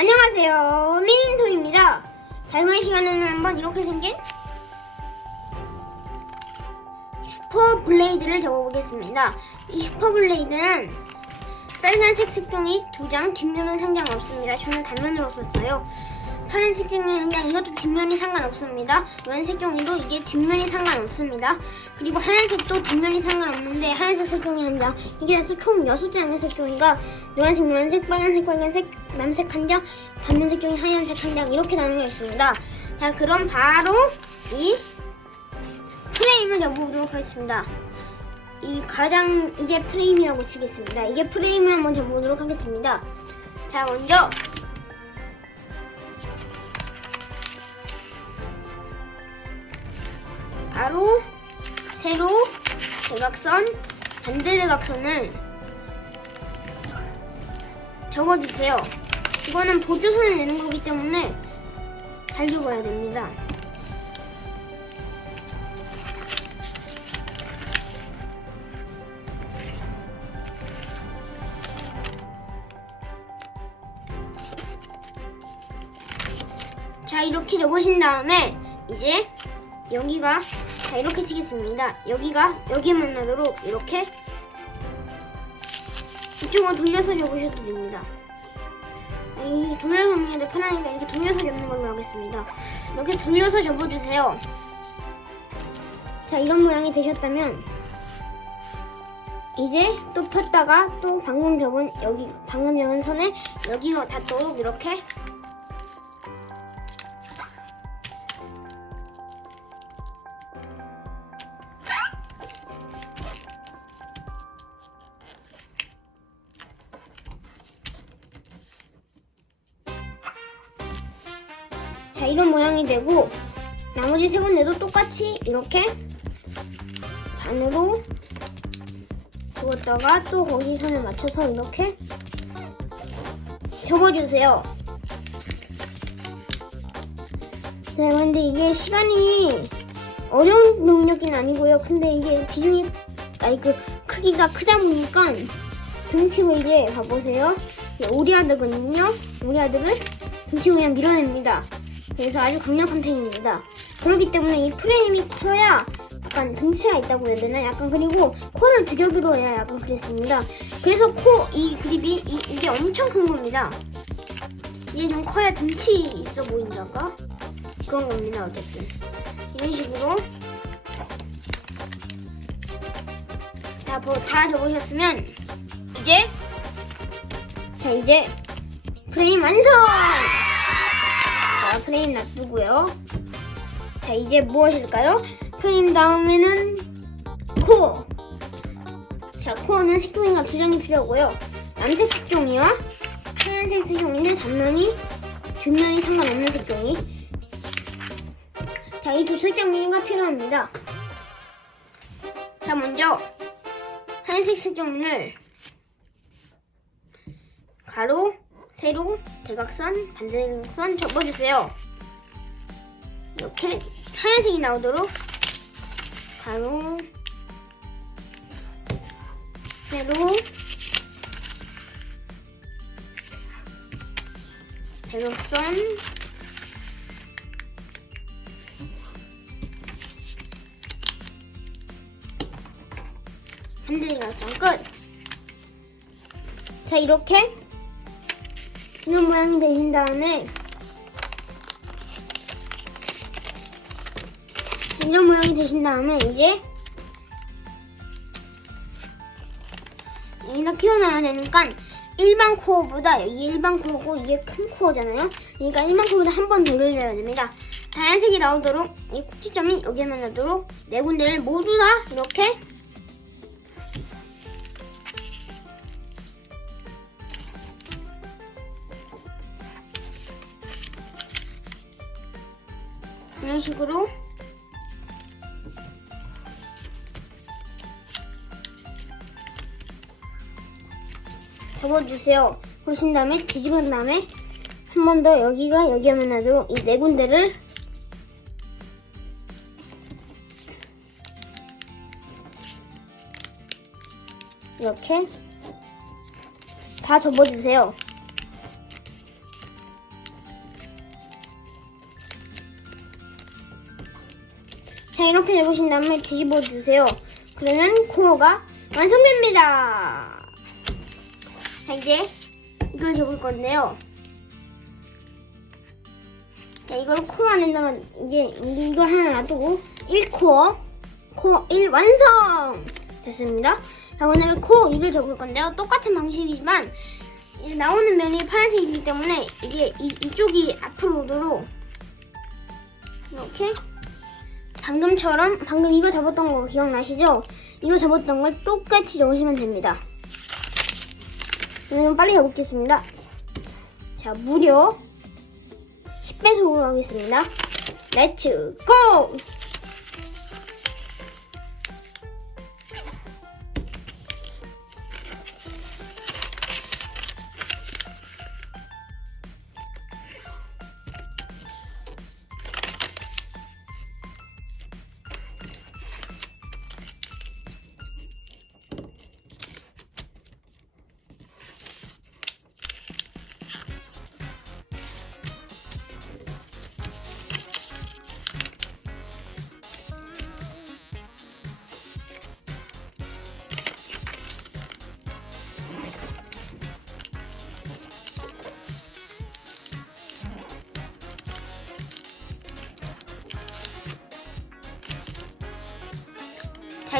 안녕하세요. 자, 이번 시간에는 한번 이렇게 생긴 슈퍼 블레이드를 적어보겠습니다. 이 슈퍼 블레이드는 빨간색 색종이 두 장, 뒷면은 상관없습니다. 저는 단면으로 썼어요. 파란색 종이 한 장, 이것도 뒷면이 상관없습니다. 노란색 종이도 이게 뒷면이 상관없습니다. 그리고 하얀색도 뒷면이 상관없는데 하얀색 색종이 한 장, 이게 해서 총 6장의 색종이가 노란색, 노란색, 빨간색, 빨간색, 남색 한 장, 단면 색 종이 하얀색 한 장 이렇게 나누어 있습니다. 자, 그럼 바로 이 프레임을 접어보도록 하겠습니다. 이 가장 이제 프레임이라고 치겠습니다. 이게 프레임을 한번 접어보도록 하겠습니다. 자, 먼저 가로, 세로, 대각선, 반대 대각선을 접어주세요. 이거는 보조선을 내는 거기 때문에 잘 접어야 됩니다. 자 이렇게 접으신 다음에 이제 여기가 자 이렇게 치겠습니다. 여기가 여기 만나도록 이렇게 이쪽은 돌려서 접으셔도 됩니다. 아, 이 돌려서 접는 게 편하니까 이렇게 돌려서 접는 걸로 하겠습니다. 이렇게 돌려서 접어주세요. 자 이런 모양이 되셨다면 이제 또 폈다가 또 방금 접은 여기 방금 접은 선에 여기가 닿도록 이렇게 이런 모양이 되고 나머지 세 군데도 똑같이 이렇게 반으로 두었다가 또 거기 선을 맞춰서 이렇게 접어주세요. 네, 근데 이게 시간이 어려운 능력은 아니고요. 근데 이게 비중이, 아니 그 크기가 크다 보니까 등치고 이제 봐보세요. 이게 오리아드거든요. 오리아드를 등치고 그냥 밀어냅니다. 그래서 아주 강력한 편입니다. 그렇기 때문에 이 프레임이 커야 약간 등치가 있다고 해야 되나? 약간 그리고 코를 두 겹으로 해야 약간 그랬습니다. 그래서 코 이 그립이 이, 이게 엄청 큰 겁니다. 이게 좀 커야 등치 있어 보인다가 그런 겁니다. 어쨌든 이런 식으로 다, 뭐, 다 접으셨으면 이제 자 이제 프레임 완성! 자, 프레임 놔두고요. 자, 이제 무엇일까요? 프레임 다음에는 코. 자, 코어는 색종이가 두 장이 필요하고요. 남색 색종이와 하얀색 색종이는 단면이, 뒷면이 상관없는 색종이. 자, 이 두 색종이가 필요합니다. 자, 먼저 하얀색 색종이를 가로, 세로, 대각선, 반대선 접어주세요. 이렇게 하얀색이 나오도록 가로, 세로, 대각선, 반대 대각선 끝. 자 이렇게 이런 모양이 되신 다음에 이런 모양이 되신 다음에 이제 여기다 키워놔야 되니까 일반 코어보다 여기 일반 코어고 이게 큰 코어잖아요. 그러니까 일반 코어를 한번더 돌려야 됩니다. 하얀색이 나오도록 이 꼭지점이 여기에만 나도록 네 군데를 모두 다 이렇게 부어주세요. 그러신 다음에 뒤집은 다음에 한 번 더 여기가 여기하면 하도록 이 네 군데를 이렇게 다 접어주세요. 자 이렇게 접으신 다음에 뒤집어주세요. 그러면 코어가 완성됩니다. 자, 이제 이걸 접을 건데요. 자, 이걸 코어 안에다가 이제 이걸 하나 놔두고 1코어, 코어 1 완성! 됐습니다. 자, 오늘 코어 2를 접을 건데요. 똑같은 방식이지만 이제 나오는 면이 파란색이기 때문에 이게 이, 이쪽이 앞으로 오도록 이렇게 방금처럼 방금 이거 접었던 거 기억나시죠? 이거 접었던 걸 똑같이 접으시면 됩니다. 그럼 빨리 접겠습니다. 자, 무려 10배속으로 하겠습니다. 렛츠 고!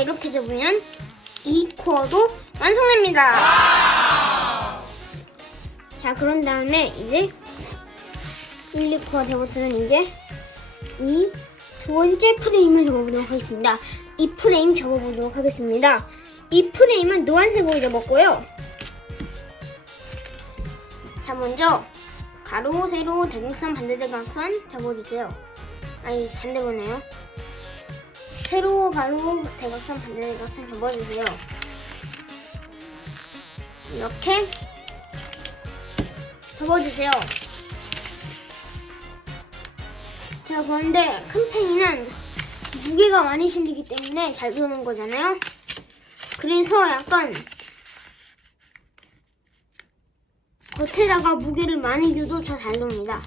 이렇게 접으면 이 코어도 완성됩니다. 자, 그런 다음에 이제 1, 2코어 접었으면 이제 이 두 번째 프레임을 접어보도록 하겠습니다. 이 프레임 접어보도록 하겠습니다. 이 프레임은 노란색으로 접었고요. 자, 먼저 가로, 세로, 대각선, 반대대각선 접어주세요. 아니, 반대로네요. 세로, 가로, 대각선, 반대 대각선 접어주세요. 이렇게 접어주세요. 자, 그런데 큰 팽이는 무게가 많이 실리기 때문에 잘 도는 거잖아요. 그래서 약간 겉에다가 무게를 많이 줘도 더 잘 돕니다.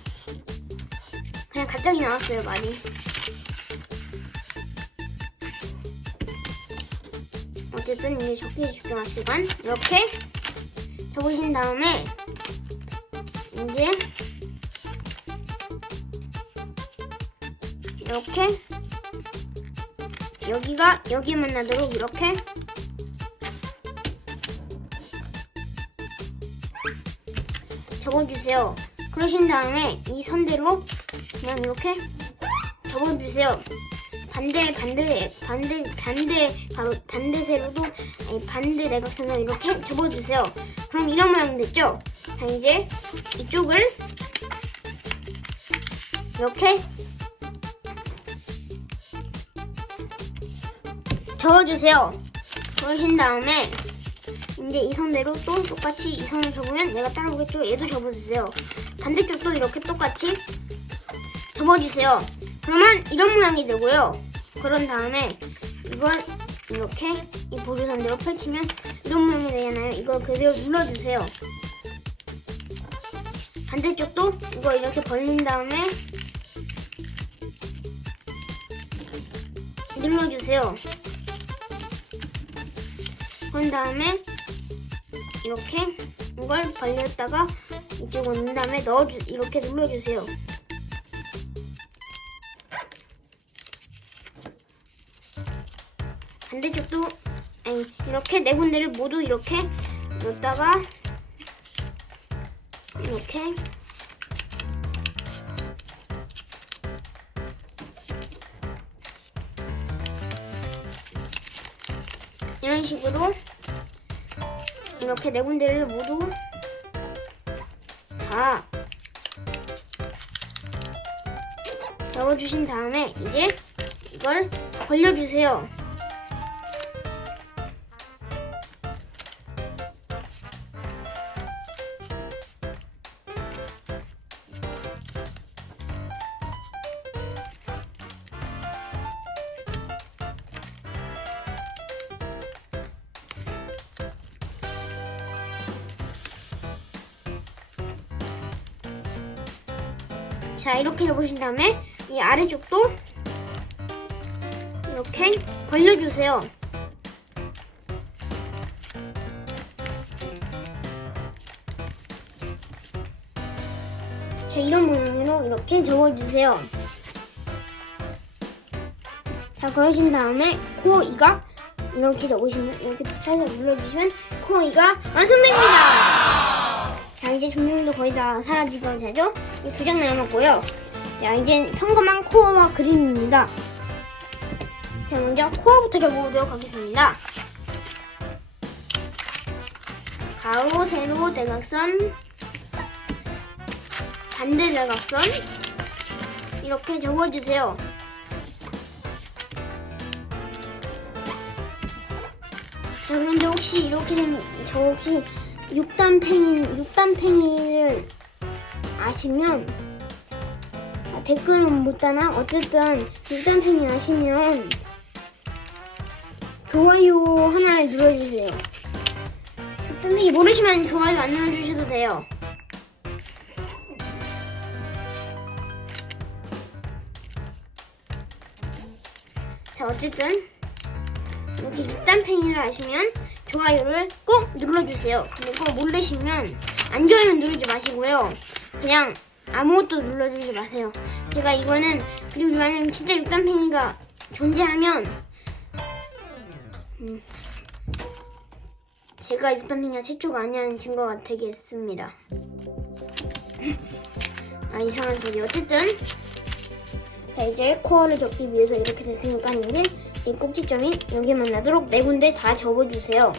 그냥 갑자기 나왔어요, 말이. 어쨌든 이제 적게 집중하시간 이렇게 접으신 다음에 이제 이렇게 여기가 여기 만나도록 이렇게 접어주세요. 그러신 다음에 이 선대로 그냥 이렇게 접어주세요. 반대 반대 반대 반대 반대 세로도 아니, 반대 내각선으로 이렇게 접어주세요. 그럼 이런 모양 됐죠? 자 이제 이쪽을 이렇게 접어주세요. 그러신 다음에 이제 이 선대로 또 똑같이 이 선을 접으면 얘가 따라오겠죠? 얘도 접어주세요. 반대쪽도 이렇게 똑같이 접어주세요. 그러면 이런 모양이 되고요. 그런 다음에 이걸 이렇게 이 보조선대로 펼치면 이런 모양이 되잖아요. 이걸 그대로 눌러주세요. 반대쪽도 이거 이렇게 벌린 다음에 눌러주세요. 그런 다음에 이렇게 이걸 벌렸다가 이쪽 온 다음에 넣어주 이렇게 눌러주세요. 반대쪽도 이렇게 네 군데를 모두 이렇게 넣다가 이렇게 이런 식으로 이렇게 네 군데를 모두 다 넣어주신 다음에 이제 이걸 벌려주세요. 자 이렇게 해보신 다음에 이 아래쪽도 이렇게 벌려주세요. 자, 이런 모양으로 이렇게 접어주세요. 자, 그러신 다음에 코어 이가 이렇게 접으시면, 이렇게 살짝 눌러주시면 코어 이가 완성됩니다! 자, 이제 조명도 거의 다 사라지고 되죠? 이 두 장 남았고요. 자, 이제 평범한 코어와 그림입니다. 자, 먼저 코어부터 접어보도록 하겠습니다. 가로, 세로, 대각선, 반대 대각선 이렇게 접어주세요. 자, 그런데 혹시 이렇게 된, 저 혹시 6단팽이, 6단팽이를 아시면, 아, 댓글은 못 다나? 어쨌든, 6단팽이 아시면, 좋아요 하나를 눌러주세요. 6단팽이 모르시면 좋아요 안 눌러주셔도 돼요. 자, 어쨌든 이렇게 6단팽이를 하시면 좋아요를 꾹 눌러주세요. 그리고 모르시면 안 좋아요 누르지 마시고요. 그냥 아무것도 눌러주지 마세요. 제가 이거는 그리고 이거는 진짜 6단팽이가 존재하면 음, 제가 6단팽이가 최초가 아니라는 증거가 되겠습니다. 아 이상한 소리. 어쨌든 자 이제 코어를 접기 위해서 이렇게 됐으니까 이제 이 꼭지점이 여기 만나도록 네 군데 다 접어주세요.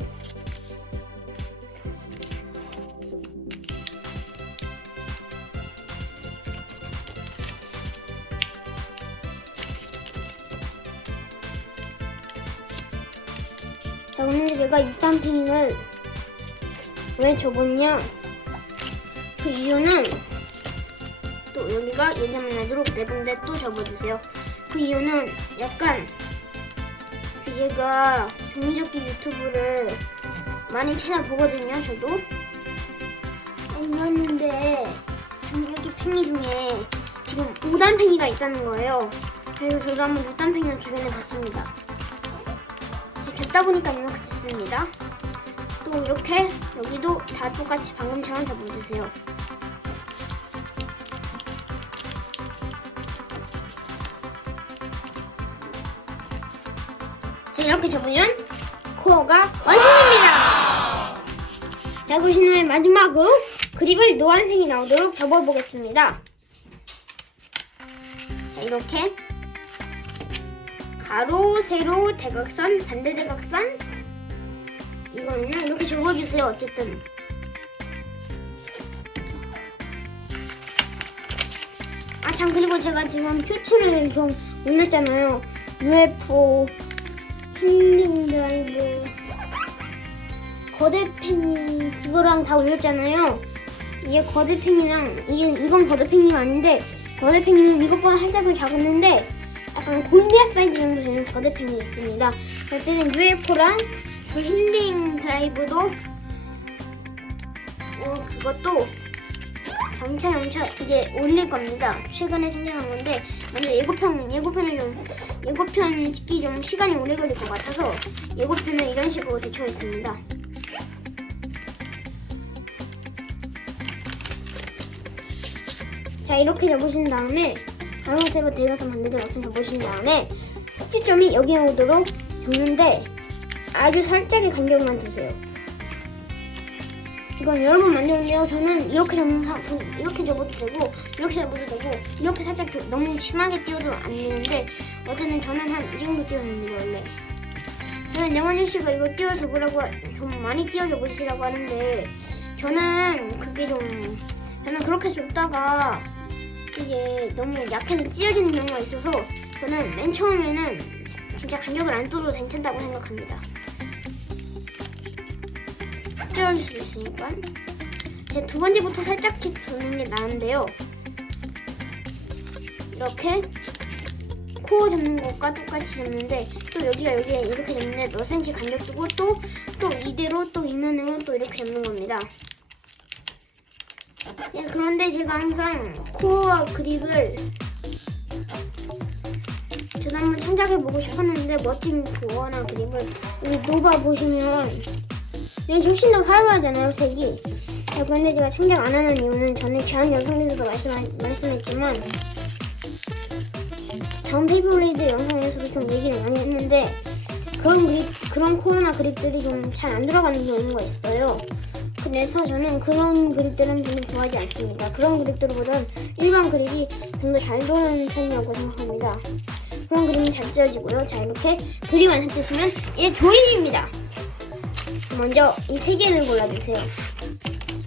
자 그런데 제가 6단팽이를 왜 접었냐 그 이유는 또 여기가 얘기 만나도록 네 군데 또 접어주세요. 그 이유는 약간 그 얘가 종이접기 유튜브를 많이 찾아보거든요. 저도 아니었는데 종이접기 팽이 중에 지금 5단 팽이가 있다는 거예요. 그래서 저도 한번 6단 팽이를 주변에 봤습니다. 됐다 보니까 이렇게 됐습니다. 또 이렇게 여기도 다 똑같이 방금처럼 접어주세요. 이렇게 접으면 코어가 완성됩니다. 자, 보시면 마지막으로 그립을 노란색이 나오도록 접어보겠습니다. 자, 이렇게 가로, 세로, 대각선, 반대 대각선 이거는요 이렇게 접어주세요. 어쨌든 아 참 그리고 제가 지금 큐츠를 좀 올렸잖아요. UFO 힐링 드라이브 거대 팽이 그거랑 다 올렸잖아요. 이게 거대 팽이랑 이게 이건 거대 팽이가 아닌데 거대 팽이는 이것보다 살짝 더 작았는데 약간 골디아 사이즈 정도 되는 거대 팽이 있습니다. 그때는 UFO랑 그 힐링 드라이브도 어, 그것도 점차 점차 이제 올릴 겁니다. 최근에 생각한 건데 먼저 예고편 예고편을 좀 예고편 찍기 좀 시간이 오래 걸릴 것 같아서 예고편을 이런 식으로 대처했습니다. 자 이렇게 접으신 다음에 바로 세로 대가서 만들어 같이 접으신 다음에 꼭지점이 여기 오도록 두는데 아주 살짝의 간격만 두세요. 이건 여러 번 만드는데요. 저는 이렇게 접는 사, 이렇게 접어도 되고 이렇게 접어도 되고 이렇게 살짝 좀 너무 심하게 띄워도 안 되는데 어쨌든 저는 한 이 정도 띄웠는데 원래 저는 영원준 씨가 이거 띄워 접으라고 하- 좀 많이 띄워 접으시라고 하는데 저는 그게 좀 저는 그렇게 좁다가 이게 너무 약해서 찢어지는 경우가 있어서 저는 맨 처음에는 진짜 간격을 안 둬도 괜찮다고 생각합니다. 찢어질 수 있으니까. 제 두 번째부터 살짝씩 도는 게 나은데요. 이렇게 코어 잡는 것과 똑같이 잡는데 또 여기가 여기에 이렇게 잡는데 몇 cm 간격 두고 또 또 이대로 또 이면으로 또 이렇게 잡는 겁니다. 예, 그런데 제가 항상 코어와 그립을 저도 한번 창작해 보고 싶었는데 멋진 그거나 그림을 여기 노바 보시면 이게 훨씬 더 화려하잖아요 색이 자, 그런데 제가 창작 안 하는 이유는 전에 지난 영상에서도 말씀, 말씀했지만 다음 페이퍼블레이드 영상에서도 좀 얘기를 많이 했는데 그런 그립, 그런 코어나 그립들이 좀 잘 안 들어가는 경우가 있어요. 그래서 저는 그런 그립들은 별로 좋아하지 않습니다. 그런 그립들보단 일반 그립이 좀 더잘 들어오는 편이라고 생각합니다. 그런 그림이 잘 지어지고요. 자 이렇게 그림 완성됐으면 이제 조립입니다. 먼저 이 세 개를 골라주세요.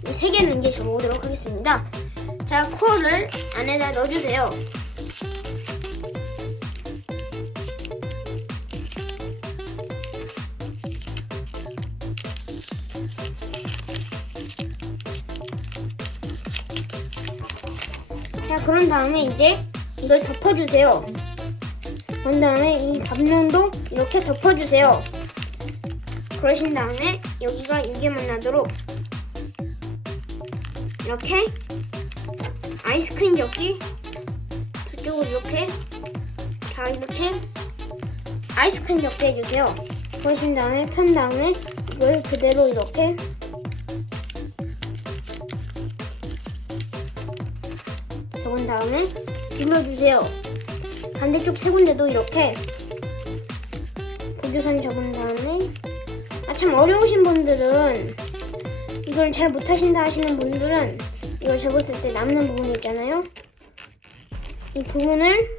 이 세 개는 이제 줘보도록 하겠습니다. 자 코어를 안에다 넣어주세요. 자, 그런 다음에 이제 이걸 덮어주세요. 그런 다음에 이 앞면도 이렇게 덮어주세요. 그러신 다음에 여기가 이게 만나도록 이렇게 아이스크림 접기 그쪽으로 이렇게 자 이렇게 아이스크림 접기 해주세요. 그러신 다음에 편 다음에 이걸 그대로 이렇게 적은 다음에 눌러주세요. 반대쪽 세 군데도 이렇게 보조선 적은 다음에 아 참 어려우신 분들은 이걸 잘 못하신다 하시는 분들은 이걸 적었을 때 남는 부분 있잖아요. 이 부분을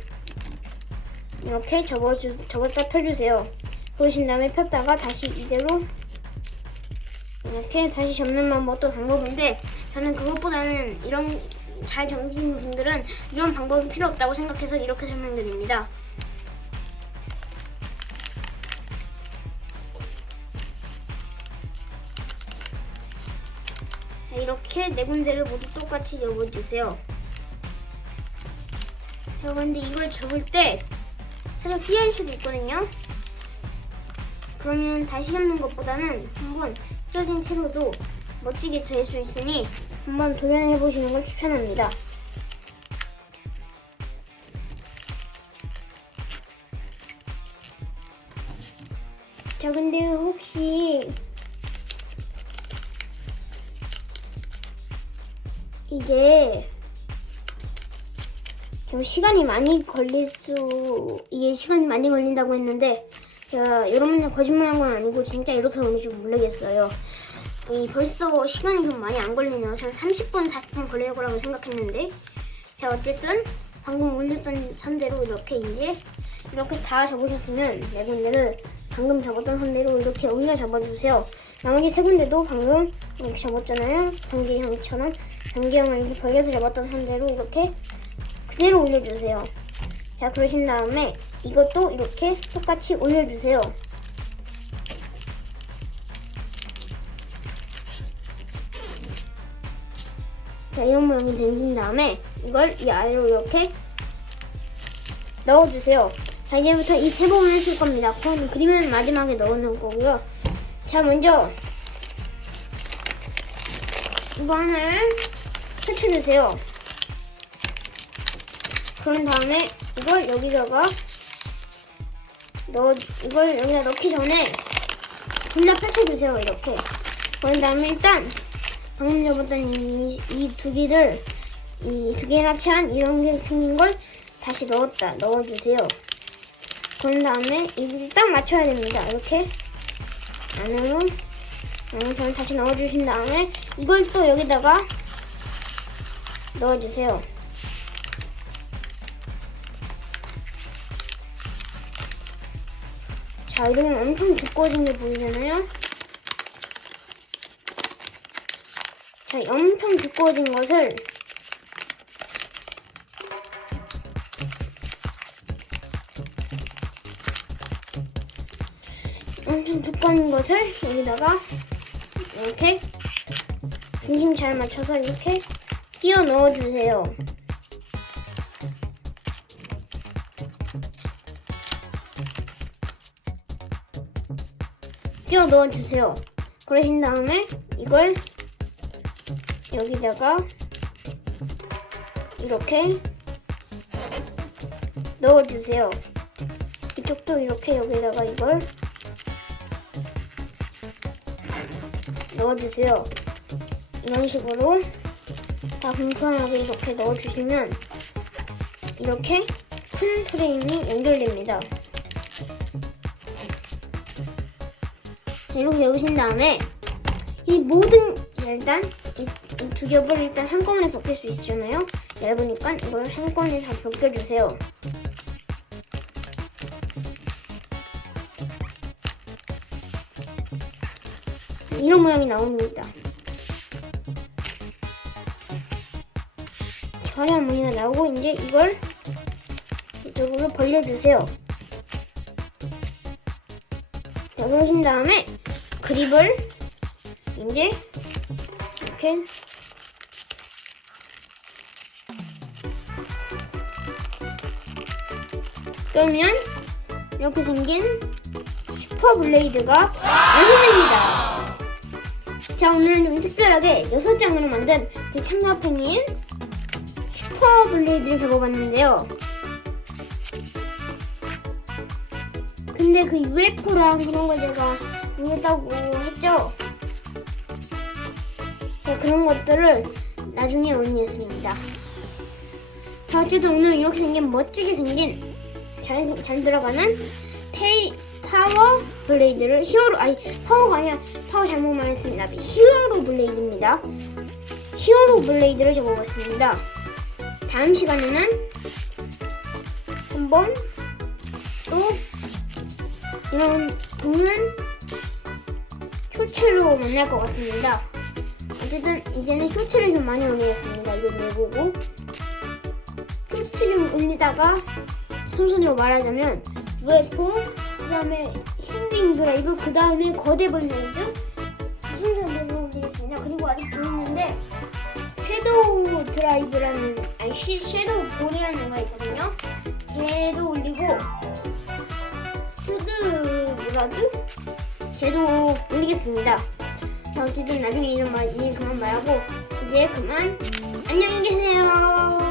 이렇게 접어주, 접었다 펴주세요. 그러신 다음에 폈다가 다시 이대로 이렇게 다시 접는 방법도 방법인데 저는 그것보다는 이런 잘 정리하는 분들은 이런 방법이 필요 없다고 생각해서 이렇게 설명드립니다. 이렇게 네 군데를 모두 똑같이 접어주세요. 자, 근데 이걸 접을 때 살짝 휘할 수도 있거든요. 그러면 다시 접는 것보다는 한번 휘어진 채로도 멋지게 될 수 있으니 한번 도전해 보시는 걸 추천합니다. 자, 근데 혹시 이게 좀 시간이 많이 걸릴 수 이게 시간이 많이 걸린다고 했는데 제가 여러분들 거짓말한 건 아니고 진짜 이렇게 줄 모르겠어요. 이 벌써 시간이 좀 많이 안 걸리네요. 저는 30분, 40분 걸릴 거라고 생각했는데. 자, 어쨌든 방금 올렸던 선대로 이렇게 이제 이렇게 다 접으셨으면 네 군데를 방금 접었던 선대로 이렇게 올려 접어주세요. 나머지 세 군데도 방금 이렇게 접었잖아요. 전기형처럼 이렇게 벌려서 접었던 선대로 이렇게 그대로 올려주세요. 자, 그러신 다음에 이것도 이렇게 똑같이 올려주세요. 자, 이런 모양이 되신 다음에 이걸 이 아래로 이렇게 넣어주세요. 자, 이제부터 이 세 번을 해줄 겁니다. 그럼 그림은 마지막에 넣어놓을 거고요. 자, 먼저 이번을 펼쳐주세요. 그런 다음에 이걸 여기다가 넣어, 이걸 여기다 넣기 전에 둘다 펼쳐주세요, 이렇게. 그런 다음에 일단 방금 접었던 이두 개를 이 두 개를 합체한 이런 게 생긴 걸 다시 넣었다 넣어주세요. 그런 다음에 이걸 딱 맞춰야 됩니다. 이렇게 안으로 안으로 다시 넣어주신 다음에 이걸 또 여기다가 넣어주세요. 자 이러면 엄청 두꺼워진 게 보이잖아요. 자, 엄청 두꺼워진 것을 엄청 두꺼운 것을 여기다가 이렇게 중심 잘 맞춰서 이렇게 끼워 넣어 주세요. 끼워 넣어 주세요. 그러신 다음에 이걸 여기다가 이렇게 넣어주세요. 이쪽도 이렇게 여기다가 이걸 넣어주세요. 이런 식으로 다 공평하게 이렇게 넣어주시면 이렇게 큰 프레임이 연결됩니다. 자, 이렇게 넣으신 다음에 이 모든 자, 일단 이두 겹을 일단 한꺼번에 벗길 수 있잖아요. 얇으니까 이걸 한꺼번에 다 벗겨주세요. 이런 모양이 나옵니다. 저렴 무늬가 나오고 이제 이걸 이쪽으로 벌려주세요. 자, 그러신 다음에 그립을 이제 이렇게 끄면 이렇게 생긴 슈퍼 블레이드가 완성됩니다. 자, 오늘은 좀 특별하게 6장으로 만든 제 창가팬인 슈퍼 블레이드를 적어봤는데요. 근데 그 UFO랑 그런 거 제가 모르다고 했죠? 자, 그런 것들을 나중에 올리겠습니다. 자, 어쨌든 오늘 이렇게 생긴 멋지게 생긴 잘, 잘 들어가는 페이 파워 블레이드를 히어로 아니 파워가 아니라 파워 잘못 말했습니다. 히어로 블레이드입니다. 히어로 블레이드를 적어봤습니다. 다음 시간에는 한번 또 이런 보는 쇼츠로 만날 것 같습니다. 어쨌든 이제는 쇼츠를 좀 많이 올리겠습니다. 이거 내보고 쇼츠를 올리다가 순서대로 말하자면 UFO 그 다음에 힐링 드라이브 그 다음에 거대 블레이드 그 순서대로 올리겠습니다. 그리고 아직 더 있는데 섀도우 드라이브라는 아니 시, 섀도우 볼이라는 영화 있거든요. 걔도 올리고 스드라드 걔도 올리겠습니다. 자 어쨌든 나중에 이런 말 이제 그만 말하고 이제 그만 안녕히 계세요.